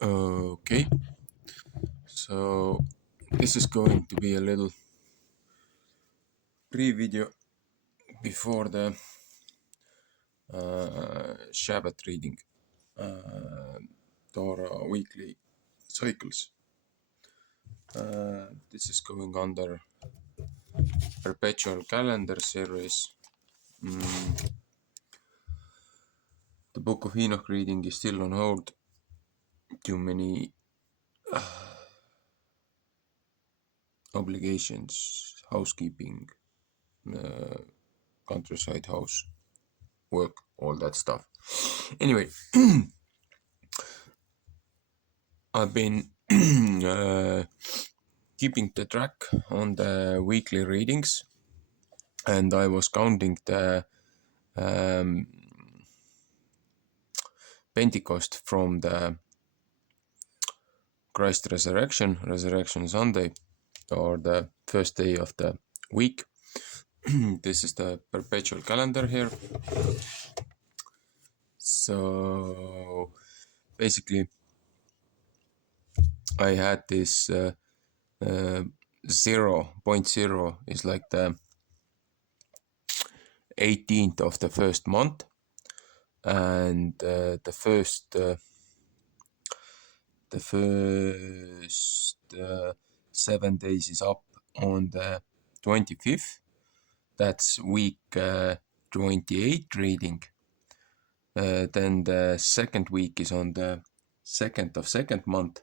Okay, so this is going to be a little pre-video before the Shabbat reading, Torah weekly cycles. This is going under perpetual calendar series. The book of Enoch reading is still on hold. Too many obligations, housekeeping, countryside house work, all that stuff. Anyway, I've been keeping the track on the weekly readings, and I was counting the Pentecost from the Christ Resurrection Sunday, or the first day of the week. This is the perpetual calendar here. So basically, I had this 0.0 is like the 18th of the first month, and the first 7 days is up on the 25th. That's week 28 reading. Then the second week is on the 2nd of second month.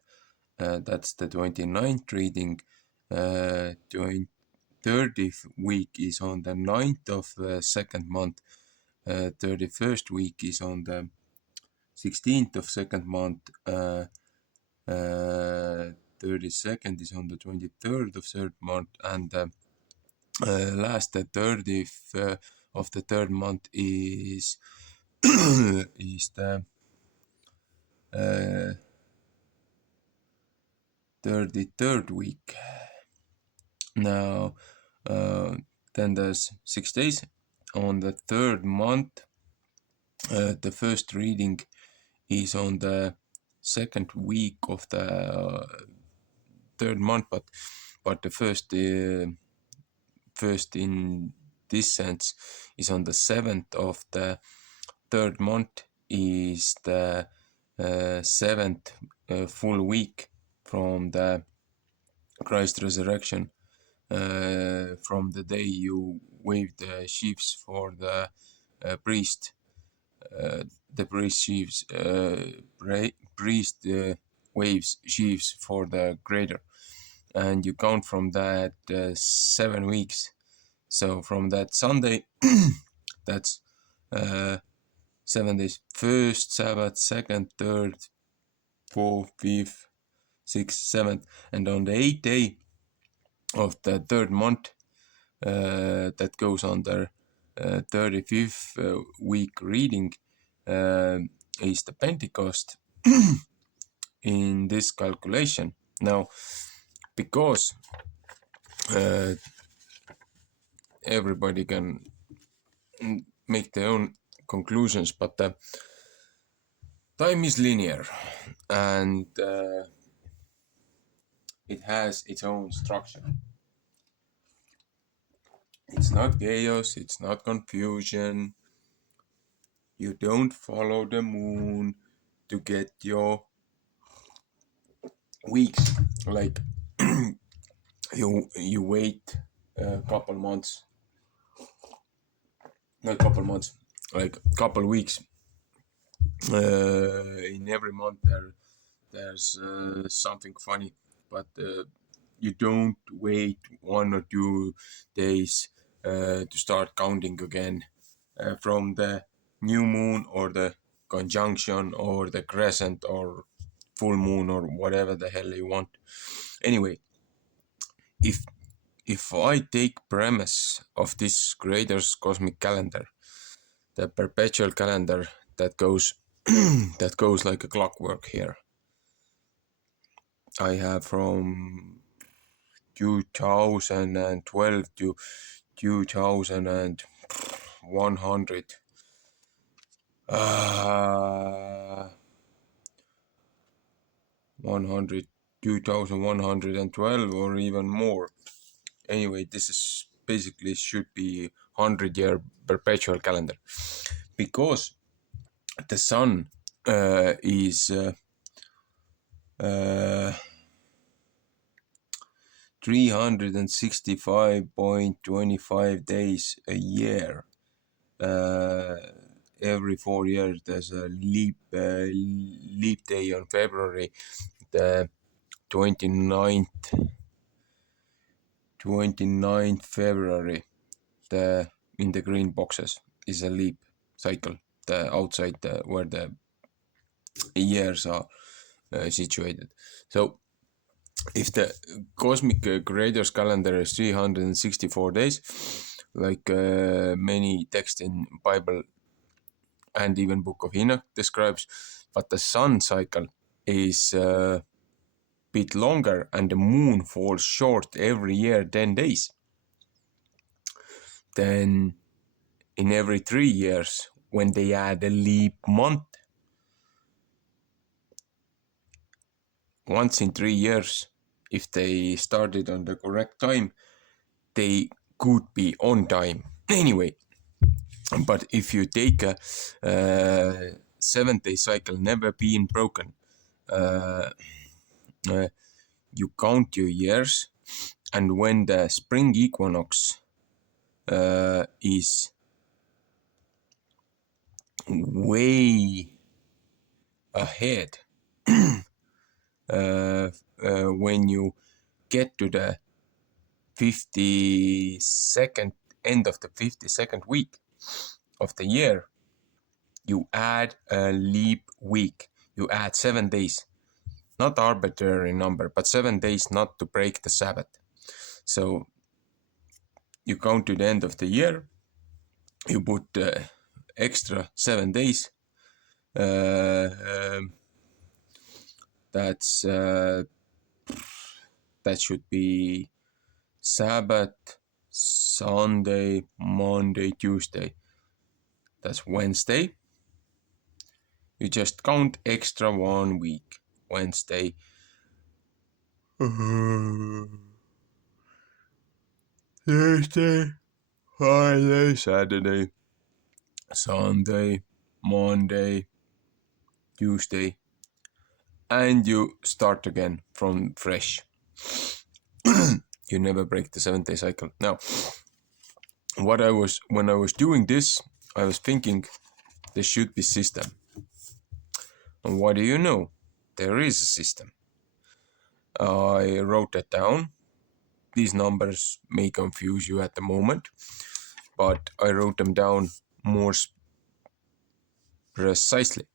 That's the 29th reading. 30th week is on the 9th of second month. 31st week is on the 16th of second month. 32nd is on the 23rd of third month, and last the 30th of the third month is is the 33rd week. Now then there's 6 days on the third month. The first reading is on the second week of the third month, but the first in this sense is on the 7th of the third month, is the 7th full week from the Christ resurrection, from the day you wave the sheaves for the priest. The priest waves sheaves for the greater, and you count from that 7 weeks. So from that Sunday, that's 7 days: first Sabbath, second, third, fourth, fifth, sixth, seventh, and on the 8th day of the third month, that goes under 35th week reading, is the Pentecost in this calculation. Now, because everybody can make their own conclusions, but time is linear, and it has its own structure. It's not chaos, it's not confusion. You don't follow the moon to get your weeks. Like you wait a couple months, not couple months, like couple weeks. In every month there's something funny, but you don't wait 1 or 2 days to start counting again from the new moon or the conjunction or the crescent or full moon or whatever the hell you want. Anyway, if I take premise of this creator's cosmic calendar, the perpetual calendar that goes that goes like a clockwork here, I have from 2012 to 2100 uh, 2112 or even more. Anyway, this is basically should be 100-year perpetual calendar, because the sun is 365.25 days a year. Every 4 years there's a leap day on February the 29th February. The in the green boxes is a leap cycle, the outside where the years are situated. So if the cosmic creator's calendar is 364 days, like many texts in Bible and even Book of Enoch describes, but the sun cycle is a bit longer and the moon falls short every year 10 days. Then in every 3 years, when they add a leap month, once in 3 years, if they started on the correct time, they could be on time. Anyway, but if you take a 7-day cycle, never being broken, you count your years, and when the spring equinox is way ahead, when you get to the 52nd end of the 52nd week of the year, you add a leap week. You add 7 days, not arbitrary number, but 7 days not to break the Sabbath. So you count to the end of the year, you put extra 7 days. That should be Sabbath, Sunday, Monday, Tuesday. That's Wednesday. You just count extra 1 week. Wednesday, Thursday, Friday, Saturday, Sunday, Monday, Tuesday, and you start again from fresh. You never break the 7-day cycle. Now, when I was doing this, I was thinking there should be system. And what do you know? There is a system. I wrote that down. These numbers may confuse you at the moment, but I wrote them down more precisely.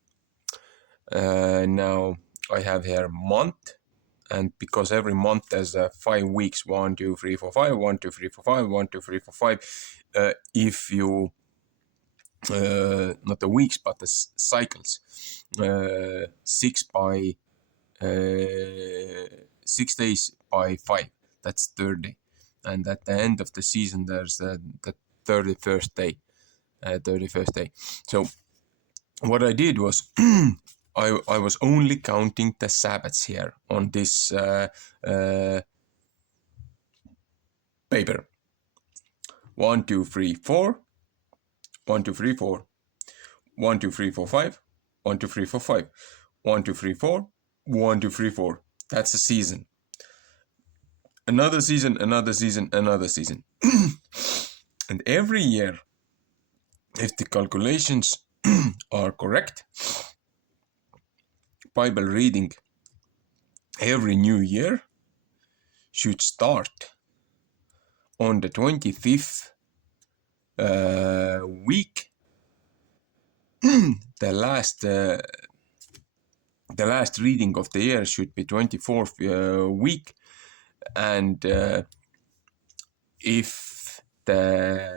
Now I have here month, and because every month there's 5 weeks, 1, 2, 3, 4, 5, 1, 2, 3, 4, 5, 1, 2, 3, 4, 5. If you not the weeks but the cycles, 6 days by 5, that's 30, and at the end of the season there's the 31st day. So what I did was I was only counting the Sabbaths here on this paper. 1, 2, 3, 4. 1, 2, 3, 4. 1, 2, 3, 4, 5. 1, 2, 3, 4, 5. 1, 2, 3, 4. 1, 2, 3, 4. That's a season. Another season, another season, another season. And every year, if the calculations are correct, Bible reading every new year should start on the 25th week. The last reading of the year should be 24th week, and if the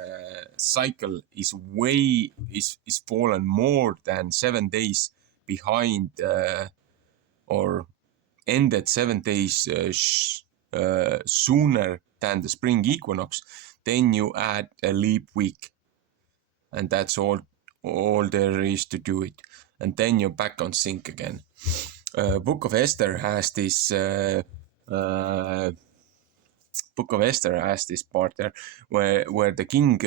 cycle is fallen more than 7 days behind or ended 7 days sooner than the spring equinox, then you add a leap week, and that's all there is to do it, and then you're back on sync again. Book of Esther has this part there where the king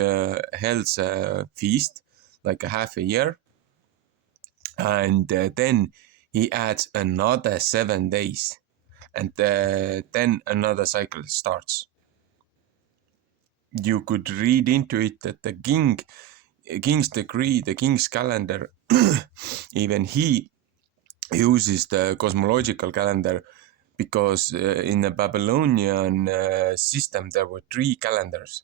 held a feast like a half a year, and then he adds another 7 days, and then another cycle starts. You could read into it that the king's decree, the king's calendar, even he uses the cosmological calendar, because in the Babylonian system there were 3 calendars.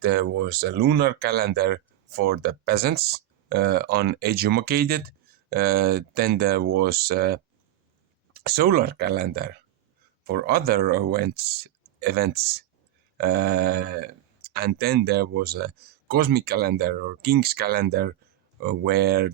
There was a lunar calendar for the peasants, uneducated. Then there was a solar calendar for other events. And then there was a cosmic calendar or king's calendar, where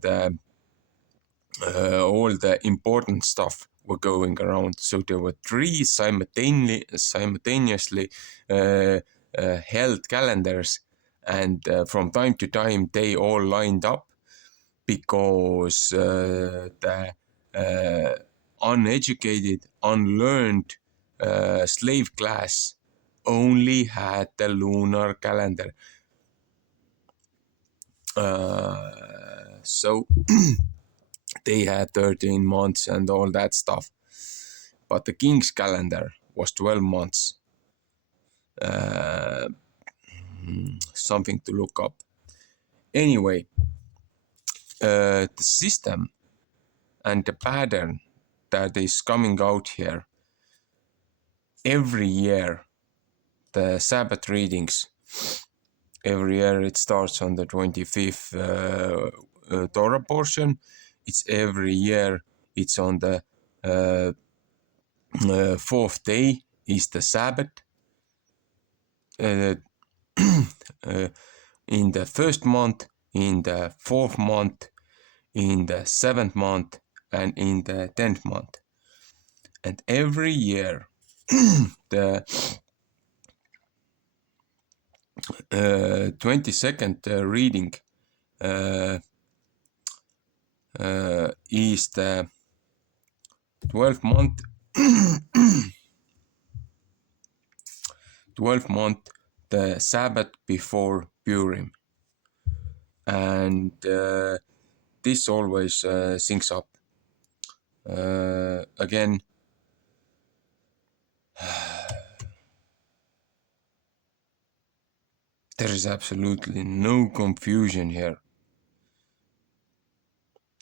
all the important stuff were going around. So there were 3 simultaneously held calendars, and from time to time they all lined up, because the uneducated, unlearned slave class only had the lunar calendar. So they had 13 months and all that stuff. But the king's calendar was 12 months. Something to look up. Anyway, the system and the pattern that is coming out here, every year, the Sabbath readings, every year it starts on the 25th Torah portion. It's every year it's on the 4th day is the Sabbath. In the 1st month, in the 4th month, in the 7th month, and in the 10th month. And every year the 22nd reading is the 12th month 12th month, the Sabbath before Purim. And this always syncs up. Again, there is absolutely no confusion here.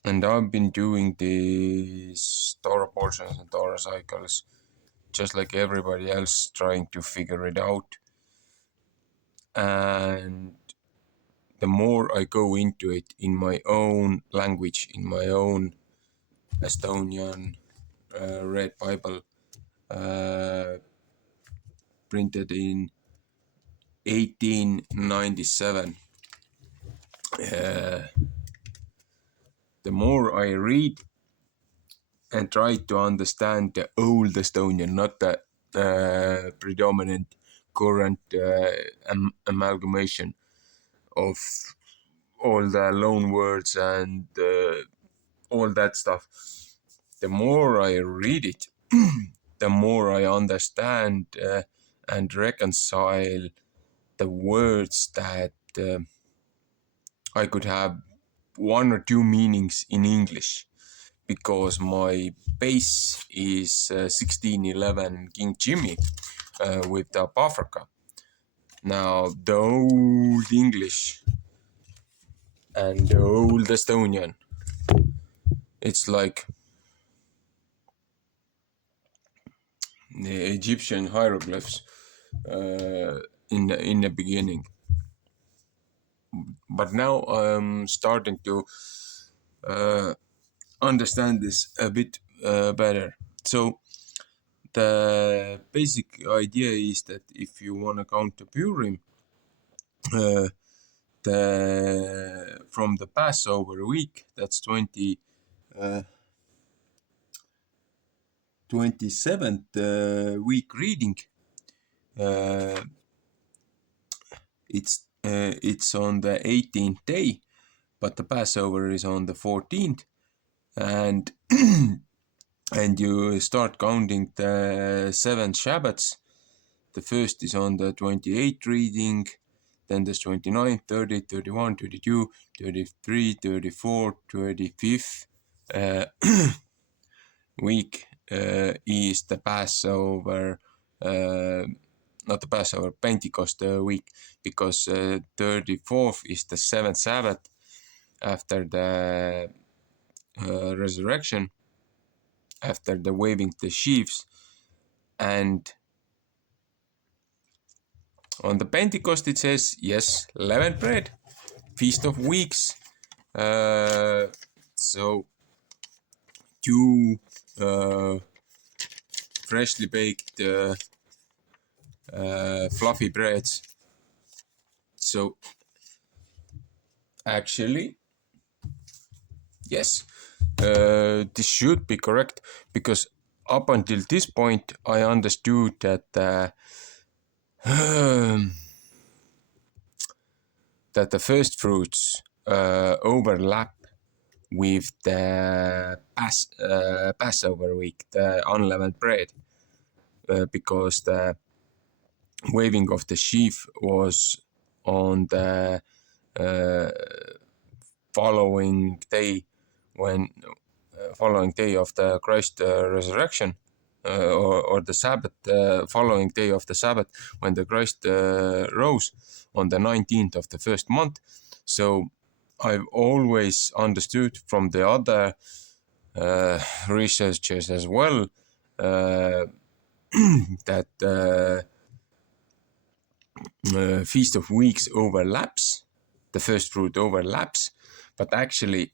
And I've been doing these Torah portions and Torah cycles just like everybody else, trying to figure it out. And the more I go into it in my own language, in my own Estonian Red Bible, printed in 1897, the more I read and try to understand the old Estonian, not the predominant current amalgamation of all the loan words and all that stuff. The more I read it, the more I understand and reconcile the words that I could have 1 or 2 meanings in English, because my base is 1611 King Jimmy with the Apocrypha. Now, the old English and the old Estonian, it's like the Egyptian hieroglyphs in the beginning. But now I'm starting to understand this a bit better. So the basic idea is that if you want to count the Purim, from the Passover week, that's 27th week reading, it's on the 18th day, but the Passover is on the 14th, and and you start counting the 7 Shabbats. The first is on the 28th reading, then there's 29, 30, 31, 32, 33, 34, 35th week is the Passover, not the Passover, Pentecost week, because 34th is the 7th Sabbath after the resurrection, after the waving the sheaves. And on the Pentecost it says, yes, leavened bread, Feast of Weeks. So 2 freshly baked fluffy breads. So actually, yes, this should be correct, because up until this point I understood that that the first fruits overlap with the Passover week, the unleavened bread, because the waving of the sheaf was on the following day, when following day of the Christ resurrection, or the Sabbath, following day of the Sabbath, when the Christ rose on the 19th of the first month. So I've always understood from the other researchers as well that Feast of Weeks overlaps, the first fruit overlaps, but actually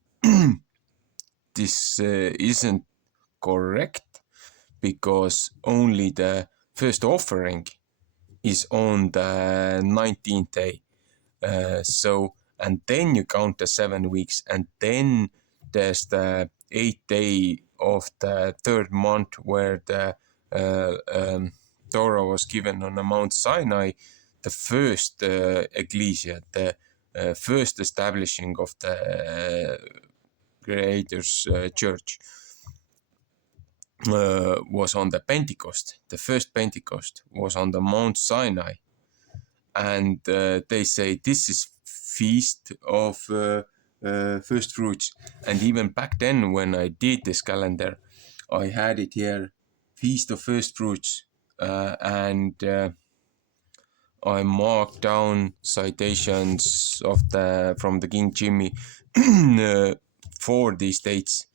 this isn't correct, because only the first offering is on the 19th day. And then you count the 7 weeks, and then there's the 8th day of the third month, where the Torah was given on the Mount Sinai, the first ecclesia, the first establishing of the Creator's church. Was on the Pentecost. The first Pentecost was on the Mount Sinai, and they say this is feast of first fruits. And even back then, when I did this calendar, I had it here, feast of first fruits, and I marked down citations from the King Jimmy for these dates.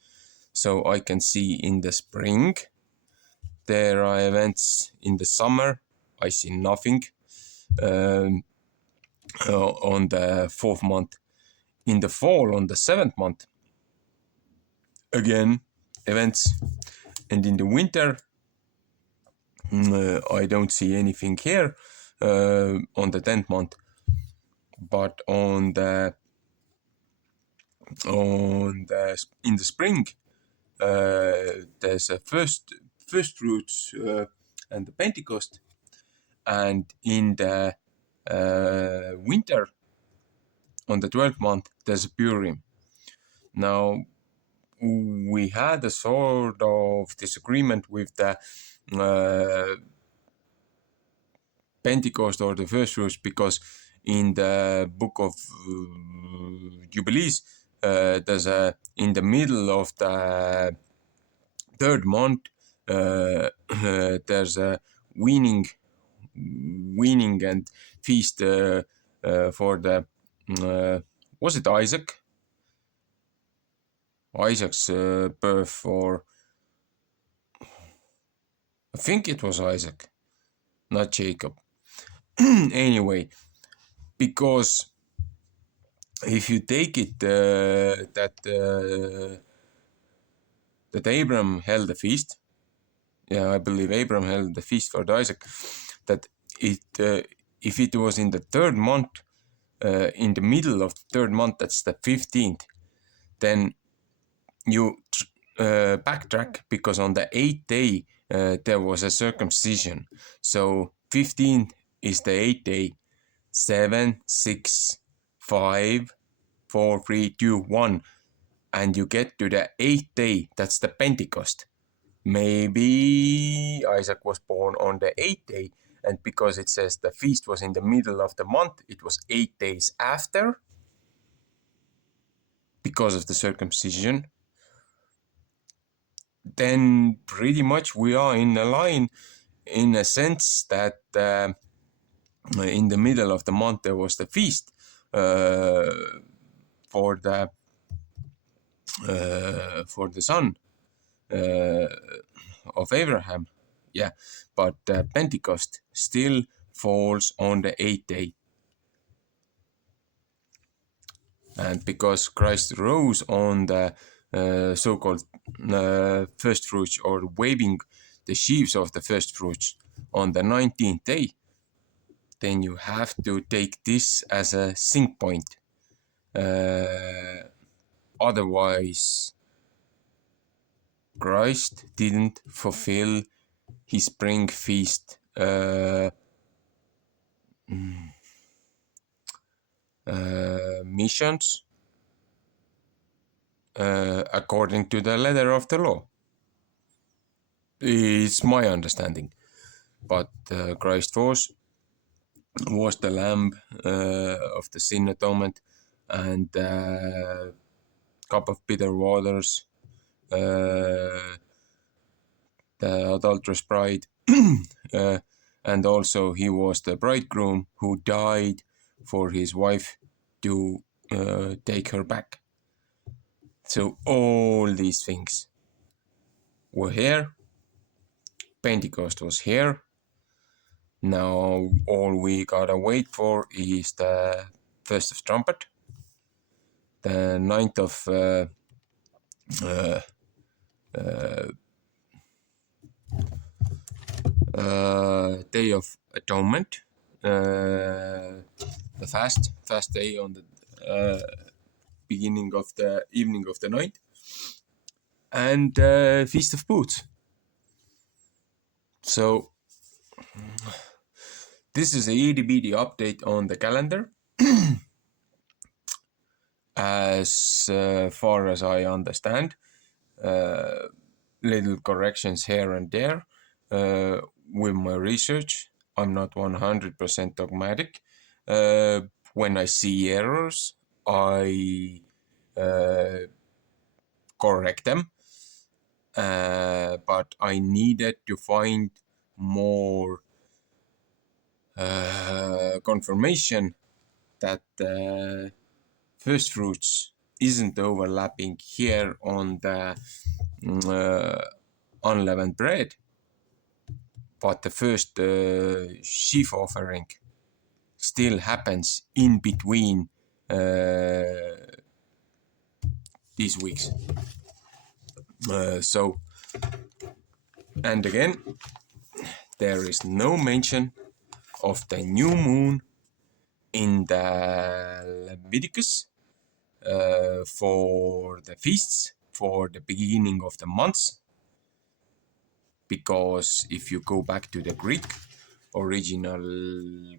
So I can see in the spring there are events. In the summer I see nothing. On the 4th month. In the fall, on the 7th month, again events. And in the winter I don't see anything here on the 10th month. But in the spring there's a first fruits and the Pentecost. And in the winter, on the 12th month, there's Purim. Now, we had a sort of disagreement with the Pentecost or the first fruits, because in the book of Jubilees, there's in the middle of the third month, there's a weaning and feast for the was it Isaac's birth, or I think it was Isaac, not Jacob. Anyway, because if you take it that Abraham held a feast, I believe Abraham held the feast for Isaac, that if it was in the third month, in the middle of the third month, that's the 15th, then you backtrack, because on the 8th day there was a circumcision. So 15th is the 8th day. 7, 6, 5, 4, 3, 2, 1, and you get to the 8th day. That's the Pentecost. Maybe Isaac was born on the 8th day, and because it says the feast was in the middle of the month, it was 8 days after, because of the circumcision. Then pretty much we are in a line, in a sense that in the middle of the month there was the feast for the son of Abraham. Yeah, but Pentecost still falls on the 8th day. And because Christ rose on the so-called first fruits, or waving the sheaves of the first fruits on the 19th day, then you have to take this as a sync point. Otherwise, Christ didn't fulfill his spring feast missions according to the letter of the law. It's my understanding. But Christ was the lamb of the sin atonement, and cup of bitter waters, the adulterous bride, and also he was the bridegroom who died for his wife to take her back. So all these things were here. Pentecost was here. Now all we gotta wait for is the first of trumpet, the 9th of Day of Atonement, the fast day on the beginning of the evening of the night, and Feast of Booths. So this is a itty bitty update on the calendar. As far as I understand, little corrections here and there with my research. I'm not 100% dogmatic. When I see errors, I correct them. But I needed to find more confirmation that first fruits isn't overlapping here on the unleavened bread, but the first sheaf offering still happens in between these weeks. And again, there is no mention of the new moon in the Leviticus for the feasts, for the beginning of the months, because if you go back to the original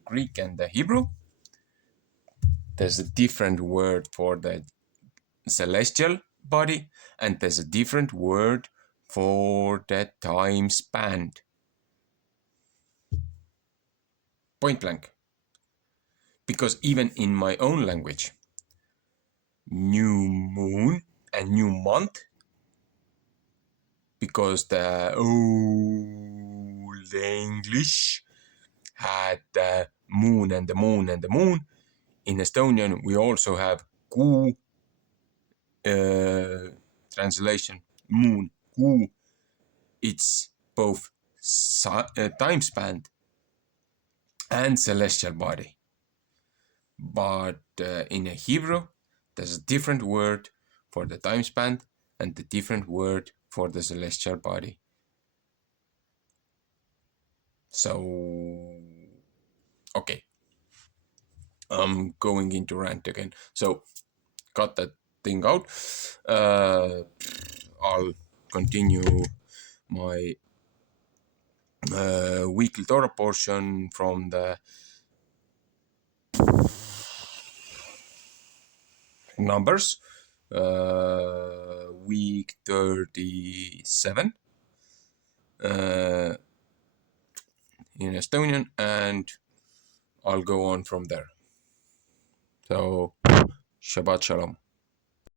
Greek and the Hebrew, there's a different word for the celestial body, and there's a different word for the time span. Point blank. Because even in my own language, new moon and new month, because the old English had the moon and the moon and the moon. In Estonian, we also have kuu translation, moon, kuu. It's both time span and celestial body. But in a Hebrew, there's a different word for the time span and a different word for the celestial body. So, okay. I'm going into rant again. So, cut that thing out. I'll continue my weekly Torah portion from the Numbers, week 37. in Estonian, and I'll go on from there. So, Shabbat Shalom.